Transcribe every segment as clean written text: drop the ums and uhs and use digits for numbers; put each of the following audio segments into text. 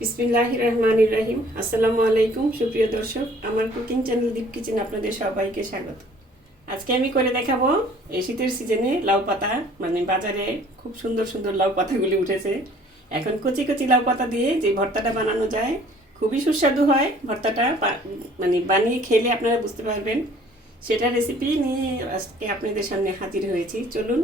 বিসমিল্লাহির রহমানির রহিম। আসসালামু আলাইকুম সুপ্রিয় দর্শক, আমার কুকিং চ্যানেল দীপ কিচেন আপনাদের সবাইকে স্বাগত। আজকে আমি করে দেখাবো এই শীতের সিজনে লাউ পাতা, মানে বাজারে খুব সুন্দর সুন্দর লাউ পাতাগুলি উঠেছে। এখন কচি কচি লাউ পাতা দিয়ে যে ভর্তাটা বানানো যায়, খুবই সুস্বাদু হয় ভর্তাটা। মানে বানিয়ে খেলে আপনারা বুঝতে পারবেন। সেটা রেসিপি নিয়ে আজকে আপনাদের সামনে হাজির হয়েছি। চলুন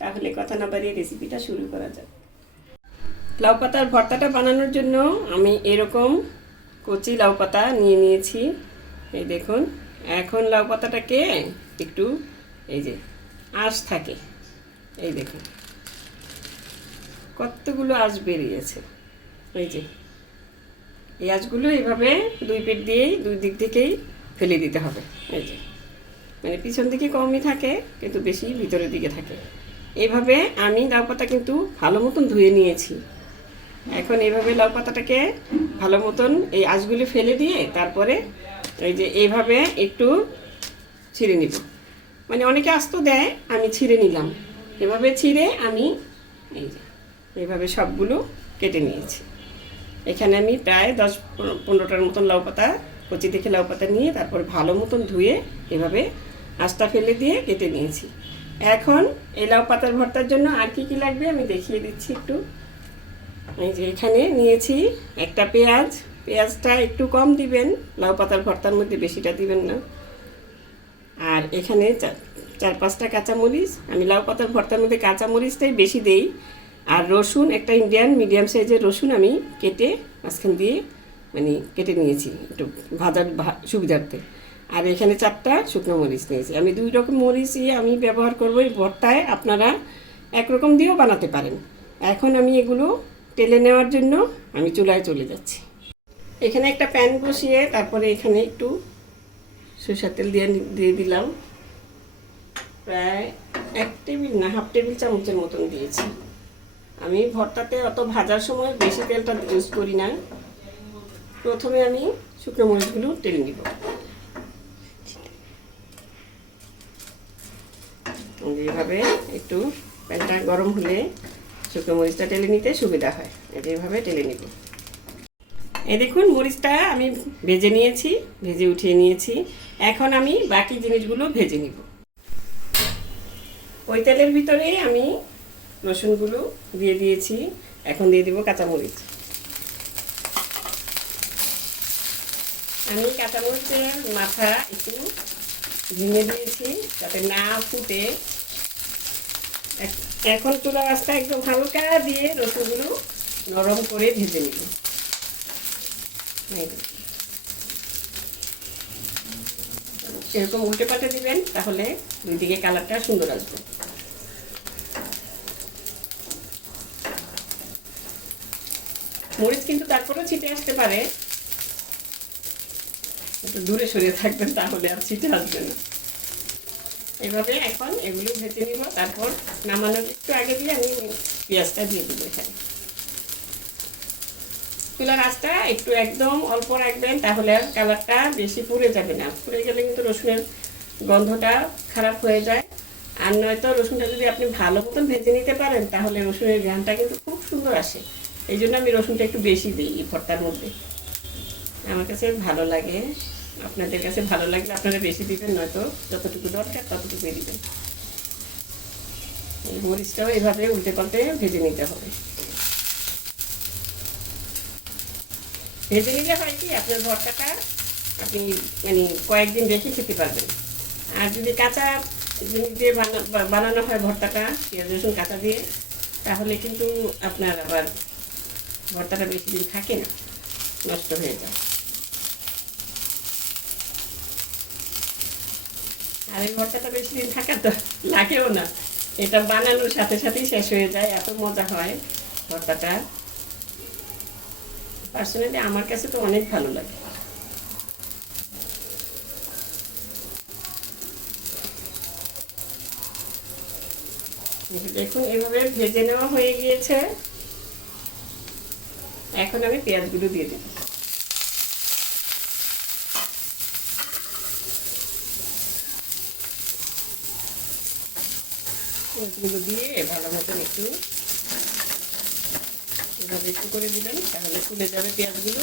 তাহলে কথা না বাড়িয়ে রেসিপিটা শুরু করা যাক। লাউ পাতার ভর্তাটা বানানোর জন্য আমি এরকম কচি লাউ পাতা নিয়ে নিয়েছি। এই দেখুন, এখন লাউ পাতাটাকে একটু এই যে আঁশ থাকে, এই দেখুন কতগুলো আঁশ বেরিয়েছে। এই যে এই আঁশগুলো এইভাবে দুই পেট দিয়েই দুই দিক থেকেই ফেলে দিতে হবে। এই যে মানে পিছন দিকে কমই থাকে কিন্তু বেশি ভিতরের দিকে থাকে। এইভাবে আমি লাউ পাতা কিন্তু ভালো মতন ধুয়ে নিয়েছি। এখন এইভাবে লাউ পাতাটাকে ভালো মতন এই আঁশগুলি ফেলে দিয়ে তারপরে এই যে এইভাবে একটু ছিঁড়ে নিব। মানে অনেকে আস্ত দেয়, আমি ছিঁড়ে নিলাম। এভাবে ছিঁড়ে আমি এই যে এইভাবে সবগুলো কেটে নিয়েছি। এখানে আমি প্রায় 10-15টার মতন লাউ পাতা, কচি দেখে লাউ পাতা নিয়ে তারপর ভালো মতন ধুয়ে এভাবে আঁশটা ফেলে দিয়ে কেটে নিয়েছি। এখন এই লাউ পাতার ভর্তার জন্য আর কি কি লাগবে আমি দেখিয়ে দিচ্ছি একটু। এই যে এখানে নিয়েছি একটা পেঁয়াজ। পেঁয়াজটা একটু কম দিবেন, লাউ পাতার ভর্তার মধ্যে বেশিটা দিবেন না। আর এখানে 4-5টা কাঁচামরিচ। আমি লাউ পাতার ভর্তার মধ্যে কাঁচামরিচটাই বেশি দেই। আর রসুন, একটা ইন্ডিয়ান মিডিয়াম সাইজের রসুন আমি কেটে মাঝখান দিয়ে মানে কেটে নিয়েছি একটু ভাজার সুবিধার্থে। আর এখানে 4টা শুকনো মরিচ নিয়েছি। আমি 2 রকম মরিচই আমি ব্যবহার করবো এই ভর্তায়, আপনারা একরকম দিয়েও বানাতে পারেন। এখন আমি এগুলো তেলে নেওয়ার জন্য আমি চুলায় চলে যাচ্ছি। এখানে একটা প্যান বসিয়ে তারপরে এখানে একটু সরষের তেল দিয়ে দিলাম। প্রায় 1 টেবিল না, হাফ টেবিল চামচের মতন দিয়েছি। আমি ভর্তাতে অত ভাজার সময় বেশি তেলটা ইউজ করি না। প্রথমে আমি শুকনো মরিচগুলো তেলে নিব। এইভাবে একটু প্যানটা গরম হলে শুকনো মরিচটা টেলে নিতে সুবিধা হয়। এইভাবে টেলে নিব। এই দেখুন মরিচটা আমি ভেজে নিয়েছি, ভেজে উঠিয়ে নিয়েছি। এখন আমি বাকি জিনিসগুলো ভেজে নিব। ওই তেলের ভিতরে আমি রসুনগুলো দিয়ে দিয়েছি। এখন দিয়ে দিব কাঁচামরিচ। আমি কাঁচামরিচের মাথা একটু ভেঙে দিয়েছি যাতে না ফুটে। এখন চুলা আঁচটা একদম হালকা দিয়ে রসুনগুলো নরম করে ভেজে নিব। এরকম উল্টে পাল্টে দিবেন, তাহলে দুই দিকে কালারটা সুন্দর আসবে। মরিচ কিন্তু তারপরেও ছিটে আসতে পারে, একটু দূরে সরিয়ে থাকবেন, তাহলে আর ছিটে আসবে না। এভাবে এখন এগুলো ভেজে নিব। তারপর নামানোর একটু আগে দিয়ে আমি পেঁয়াজটা দিয়ে দেবো। এখানে চুলার আঁচটা একটু একদম অল্প রাখবেন, তাহলে আর কালারটা বেশি পুড়ে যাবে না। পুড়ে গেলে কিন্তু রসুনের গন্ধটা খারাপ হয়ে যায়। আর নয়তো রসুনটা যদি আপনি ভালো মতন ভেজে নিতে পারেন, তাহলে রসুনের ঘ্রাণটা কিন্তু খুব সুন্দর আসে। এই জন্য আমি রসুনটা একটু বেশি দিই এই ভর্তার মধ্যে। আমার কাছে ভালো লাগে, আপনাদের কাছে ভালো লাগলে আপনারা বেশি দিবেন, নয়তো যতটুকু দরকার ততটুকুই দিবেন। এই মরিচটাও এভাবে উল্টে পাল্টে ভেজে নিতে হবে। ভেজে নিলে হয় কি, আপনার ভর্তাটা আপনি মানে কয়েকদিন রেখে খেতে পারবেন। আর যদি কাঁচা জিনিস দিয়ে বানানো হয় ভর্তাটা, পেঁয়াজ রসুন কাঁচা দিয়ে, তাহলে কিন্তু আপনার আবার ভর্তাটা বেশি দিন থাকে না, নষ্ট হয়ে যায়। আর এই ভর্তাটা বেশি দিন থাকার তো লাগেও না, এটা বানানোর সাথে সাথেই শেষ হয়ে যায়। এত মজা হয় ভর্তাটা। পার্সোনালি আমার কাছে তো অনেক ভালো লাগে। দেখুন এভাবে ভেজে নেওয়া হয়ে গিয়েছে। এখন আমি পেঁয়াজগুলো দিয়ে দেব। পেঁয়াজগুলো দিয়ে ভালো মতন একটু এভাবে একটু করে দিবেন, তাহলে ফুলে যাবে পেঁয়াজগুলো।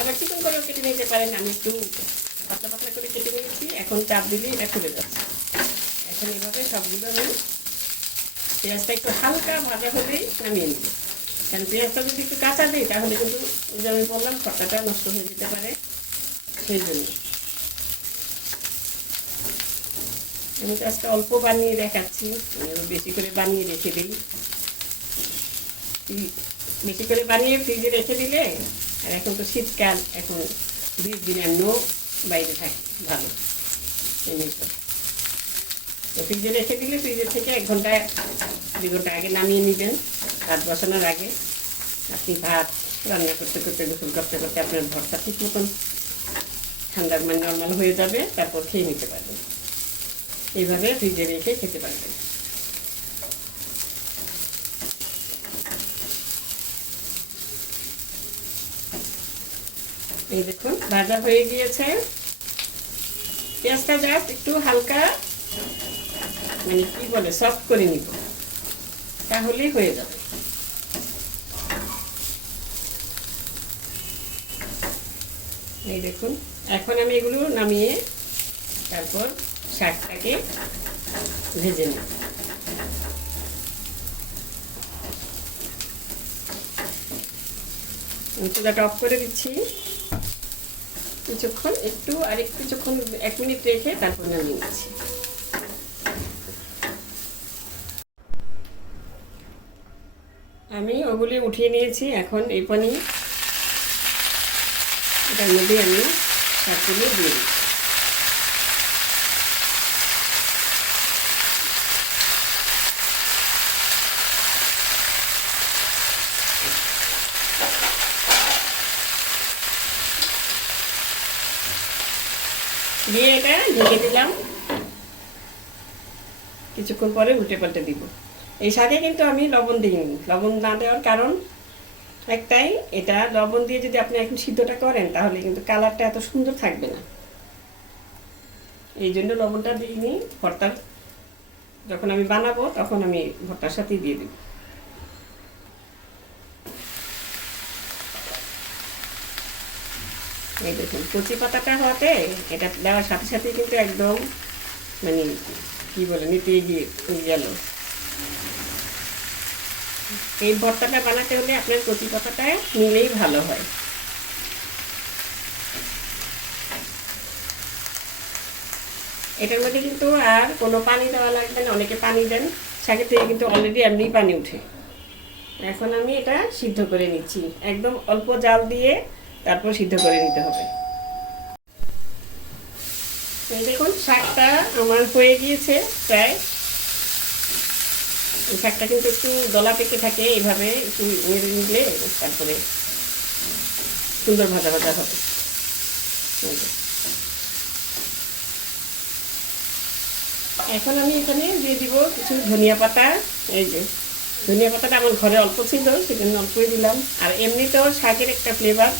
আবার চিকন করেও কেটে নিতে পারেন, আমি একটু পাতলা পাতলা করে কেটে নিয়েছি। এখন চাপ দিলে এটা ফুলে যাচ্ছে। এখন এভাবে সবগুলো আমি পেঁয়াজটা একটু হালকা ভাজা হলেই নামিয়ে নিব, কারণ পেঁয়াজটা যদি একটু কাঁচা দিই তাহলে কিন্তু যে আমি বললাম খট্টাটা নষ্ট হয়ে যেতে পারে, সেই জন্য আমি তো আজকে অল্প বানিয়ে দেখাচ্ছি, বেশি করে বানিয়ে রেখে দিই। বেশি করে বানিয়ে ফ্রিজে রেখে দিলে, আর এখন তো শীতকাল, এখন 2 দিন এমনও বাইরে থাকে ভালো এমনি। তো ফ্রিজে রেখে দিলে ফ্রিজের থেকে 1 ঘন্টা 2 ঘন্টা আগে নামিয়ে নেবেন। ভাত বসানোর আগে আপনি ভাত রান্না করতে করতে গোসল করতে করতে আপনার ভর্তা ঠিক মতন ঠান্ডা মানে নর্মাল হয়ে যাবে, তারপর খেয়ে নিতে পারবেন। এইভাবে ফ্রিজে রেখে খেতে পারবেন। এই দেখুন ভাজা হয়ে গিয়েছে। পেঁয়াজটা জাস্ট একটু হালকা মানে কি বলে সফট করে নিব, তাহলেই হয়ে যাবে। এই দেখুন এখন আমি এগুলো নামিয়ে তারপর শাকটাকে ভেজে নিই। চুলাটা অফ করে দিচ্ছি, কিছুক্ষণ একটু আর একটু কিছুক্ষণ 1 মিনিট রেখে তারপর নামিয়ে নিচ্ছি। আমি ওগুলি উঠিয়ে নিয়েছি। এখন এই পানি এটার মধ্যে আমি শাকগুলো দিয়ে দিই। দিয়ে এটা ঢেকে দিলাম, কিছুক্ষণ পরে উল্টে পাল্টে দিব। এই শাকে কিন্তু আমি লবণ দিইনি। লবণ না দেওয়ার কারণ একটাই, এটা লবণ দিয়ে যদি আপনি এখন সিদ্ধটা করেন তাহলে কিন্তু কালারটা এত সুন্দর থাকবে না, এই জন্য লবণটা দিইনি। ভর্তার যখন আমি বানাবো তখন আমি ভর্তার সাথেই দিয়ে দেব। এই দেখুন কচি পাতাটা হওয়াতে এটা দেওয়ার সাথে সাথে কিন্তু একদম মানে কি বলে নিতে গিয়ে গেল। এই ভর্তাটা বানাতে হলে আপনার কচি পাতাটা নিলেই ভালো হয়। এটার মধ্যে কিন্তু আর কোনো পানি দেওয়া লাগবে না। অনেকে পানি দেন, শাকের থেকে কিন্তু অলরেডি এমনি পানি উঠে। এখন আমি এটা সিদ্ধ করে নিচ্ছি, একদম অল্প জাল দিয়ে তারপর সিদ্ধ করে নিতে হবে। এই দেখুন শাকটা আমার হয়ে গিয়েছে প্রায়। এই শাকটা কিন্তু একটু দলা পেকে থাকে, এইভাবে একটু নেড়ে নিলে তারপরে সুন্দর ভাজা ভাজা হবে। এখন আমি এখানে দিয়ে দিব কিছু ধনিয়া পাতা। এই যে ধনিয়া পাতাটা আমার ঘরে অল্প ছিল, সেজন্য অল্পই দিলাম। আর এমনিতেও শাকের একটা ফ্লেভার,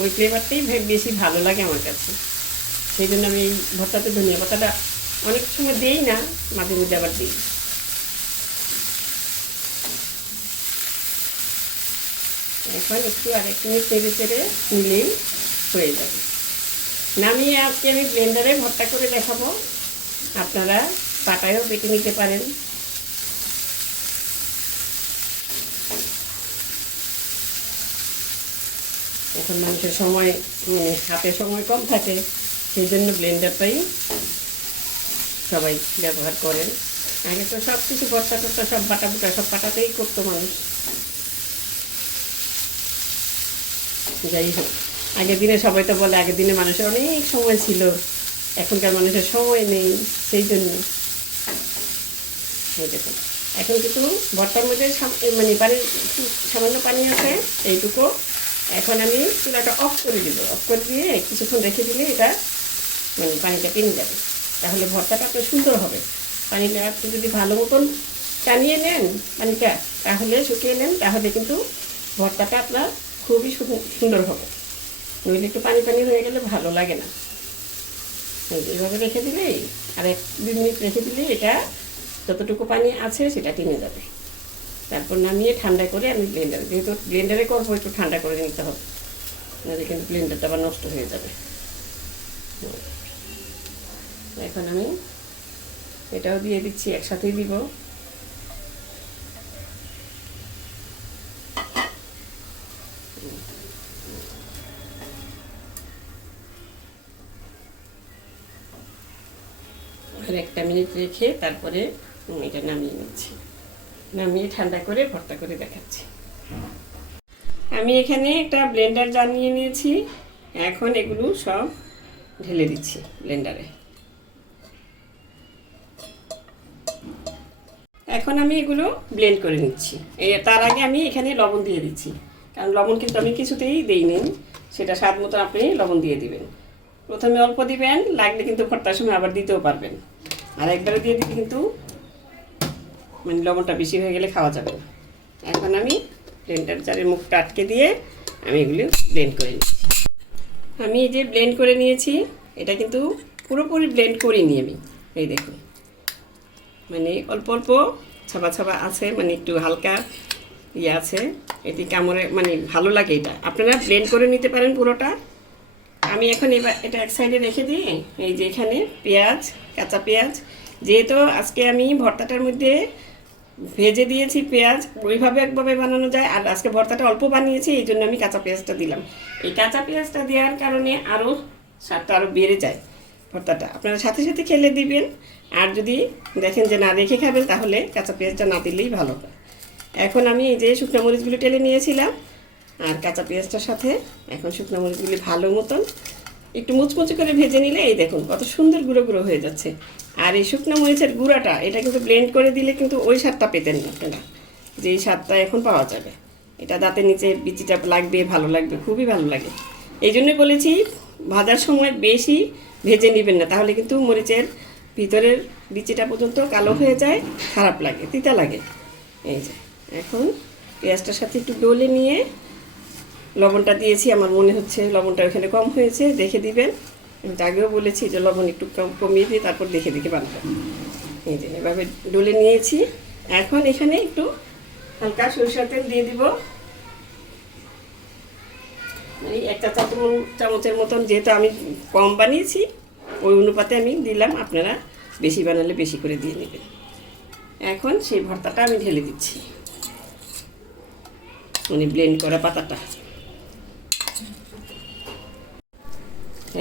ওই ফ্লেভারটাই বেশি ভালো লাগে আমার কাছে, সেই জন্য আমি এই ভর্তাতে ধনিয়া পাতাটা অনেক সময় দিই না, মাঝে মধ্যে আবার দিই। এখন একটু আরেক মিনিট চেড়ে চেড়ে নিলেই হয়ে যাবে। নামিয়ে আজকে আমি ব্লেন্ডারে ভর্তা করে দেখাবো, আপনারা পাটায়ও বেটে নিতে পারেন। এখন মানুষের সময় মানে হাতে সময় কম থাকে, সেই জন্য ব্লেন্ডারটাই সবাই ব্যবহার করেন। আগে তো সব কিছু ভর্তা টর্তা সব বাটা বুটা সব পাটাতেই করতো মানুষ। যাই হোক, আগের দিনে সবাই তো বলে আগের দিনে মানুষের অনেক সময় ছিল, এখনকার মানুষের সময় নেই, সেই জন্য। এই দেখুন এখন কিন্তু ভর্তার মধ্যে মানে পানি সামান্য পানি আছে এইটুকু। এখন আমি চুলাটা অফ করে দিব, অফ করে দিয়ে কিছুক্ষণ রেখে দিলে এটা মানে পানিটা টেনে যাবে, তাহলে ভর্তাটা আপনার সুন্দর হবে। পানিটা আপনি যদি ভালো মতন টানিয়ে নেন পানিটা, তাহলে শুকিয়ে নেন, তাহলে কিন্তু ভর্তাটা আপনার খুবই সুন্দর হবে। নইলে একটু পানি পানি হয়ে গেলে ভালো লাগে না। এইভাবে রেখে দিলেই আর 1-2 মিনিট রেখে দিলেই এটা যতটুকু পানি আছে সেটা টেনে যাবে। তারপর নামিয়ে ঠান্ডা করে আমি ব্লেন্ডারে, যেহেতু ব্লেন্ডারে করবো একটু ঠান্ডা করে নিতে হবে, নাহলে কিন্তু ব্লেন্ডারটা আবার নষ্ট হয়ে যাবে। এখন আমি এটাও দিয়ে দিচ্ছি, একসাথেই দিব। আর 1 মিনিট রেখে তারপরে এটা নামিয়ে নিচ্ছি, নামিয়ে ঠান্ডা করে ভর্তা করে দেখাচ্ছি। আমি এখানে একটা ব্লেন্ডার জার নিয়ে নিয়েছি, এখন এগুলো সব ঢেলে দিচ্ছি ব্লেন্ডারে। এখন আমি এগুলো ব্লেন্ড করে নিচ্ছি। তার আগে আমি এখানে লবণ দিয়ে দিচ্ছি, কারণ লবণ কিন্তু আমি কিছুতেই দিইনি, সেটা স্বাদ মতো আপনি লবণ দিয়ে দিবেন। প্রথমে অল্প দিবেন, লাগলে কিন্তু ভর্তার সময় আবার দিতেও পারবেন। আর একবারে দিয়ে দিলে কিন্তু মানে লবণটা বেশি হয়ে গেলে খাওয়া যাবে না। এখন আমি ব্লেন্ডার জারের মুখটা আটকে দিয়ে আমি এগুলো ব্লেন্ড করে নিচ্ছি। আমি এই যে ব্লেন্ড করে নিয়েছি, এটা কিন্তু পুরোপুরি ব্লেন্ড করিনি আমি। এই দেখুন, মানে অল্প অল্প ছাপা ছাপা আছে, মানে একটু হালকা ইয়ে আছে, এটি কামড়ে মানে ভালো লাগে। এটা আপনারা ব্লেন্ড করে নিতে পারেন পুরোটা। আমি এখন এবার এটা এক সাইডে রেখে দিই। এই যে এখানে পেঁয়াজ, কাঁচা পেঁয়াজ, যেহেতু আজকে আমি ভর্তাটার মধ্যে ভেজে দিয়েছি পেঁয়াজ, ওইভাবে একভাবে বানানো যায়, আর আজকে ভর্তাটা অল্প বানিয়েছি, এই জন্য আমি কাঁচা পেঁয়াজটা দিলাম। এই কাঁচা পেঁয়াজটা দেওয়ার কারণে আরও স্বাদটা আরও বেড়ে যায় ভর্তাটা। আপনারা সাথে সাথে খেলে দিবেন, আর যদি দেখেন যে না রেখে খাবেন তাহলে কাঁচা পেঁয়াজটা না দিলেই ভালো হয়। এখন আমি এই যে শুকনো মরিচগুলো টেলে নিয়েছিলাম আর কাঁচা পেঁয়াজটার সাথে এখন শুকনো মরিচগুলি ভালো মতন একটু মুচমুচে করে ভেজে নিলে এই দেখুন কত সুন্দর গুঁড়ো গুঁড়ো হয়ে যাচ্ছে। আর এই শুকনো মরিচের গুঁড়াটা এটা কিন্তু ব্লেন্ড করে দিলে কিন্তু ওই স্বাদটা পেতেন না আপনারা, যেই স্বাদটা এখন পাওয়া যাবে। এটা দাঁতের নিচে বিচিটা লাগবে, ভালো লাগবে, খুবই ভালো লাগে। এই জন্যই বলেছি ভাজার সময় বেশি ভেজে নেবেন না, তাহলে কিন্তু মরিচের ভিতরের বিচিটা পর্যন্ত কালো হয়ে যায়, খারাপ লাগে, তিতা লাগে। এই যে এখন পেঁয়াজটার সাথে একটু ডলে নিয়ে লবণটা দিয়েছি, আমার মনে হচ্ছে লবণটা ওখানে কম হয়েছে, দেখে দিবেন। আমি আগেও বলেছি যে লবণ একটু কমিয়ে দিয়ে তারপর দেখে দেখে বানাবেন। এই যে এভাবে ডলে নিয়েছি। এখন এখানে একটু হালকা সরিষার তেল দিয়ে দিব, মানে 1 চামচের মতন, যেহেতু আমি কম বানিয়েছি ওই অনুপাতে আমি দিলাম, আপনারা বেশি বানালে বেশি করে দিয়ে নেবেন। এখন সেই ভর্তাটা আমি ঢেলে দিচ্ছি, মানে ব্লেন্ড করা পাতাটা।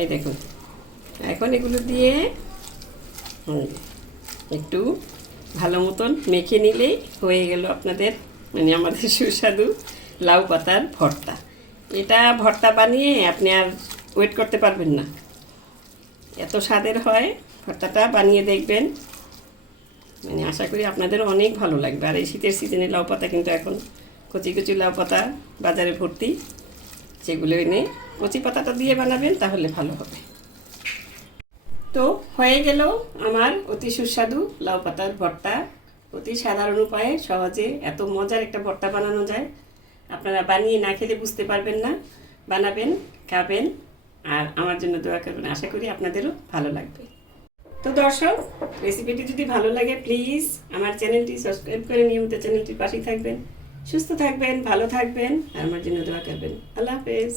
এই দেখুন, এখন এগুলো দিয়ে একটু ভালো মতন মেখে নিলেই হয়ে গেল আপনাদের, মানে আমাদের সুস্বাদু লাউ পাতার ভর্তা। এটা ভর্তা বানিয়ে আপনি আর ওয়েট করতে পারবেন না, এত স্বাদের হয়। ভর্তাটা বানিয়ে দেখবেন, মানে আশা করি আপনাদেরও অনেক ভালো লাগবে। আর এই শীতের সিজনে লাউ পাতা কিন্তু এখন কচি কচি লাউ পাতা বাজারে ভর্তি, সেগুলো এনে কচি পাতাটা দিয়ে বানাবেন তাহলে ভালো হবে। তো হয়ে গেল আমার অতি সুস্বাদু লাউ পাতার ভর্তা। অতি সাধারণ উপায়ে সহজে এত মজার একটা ভর্তা বানানো যায়, আপনারা বানিয়ে না খেলে বুঝতে পারবেন না। বানাবেন, খাবেন, আর আমার জন্য দোয়া করবেন। আশা করি আপনাদেরও ভালো লাগবে। তো দর্শক, রেসিপিটি যদি ভালো লাগে প্লিজ আমার চ্যানেলটি সাবস্ক্রাইব করে নিয়মিত চ্যানেলটির পাশেই থাকবেন। সুস্থ থাকবেন, ভালো থাকবেন, আর আমার জন্য দোয়া করবেন। আল্লাহ হাফেজ।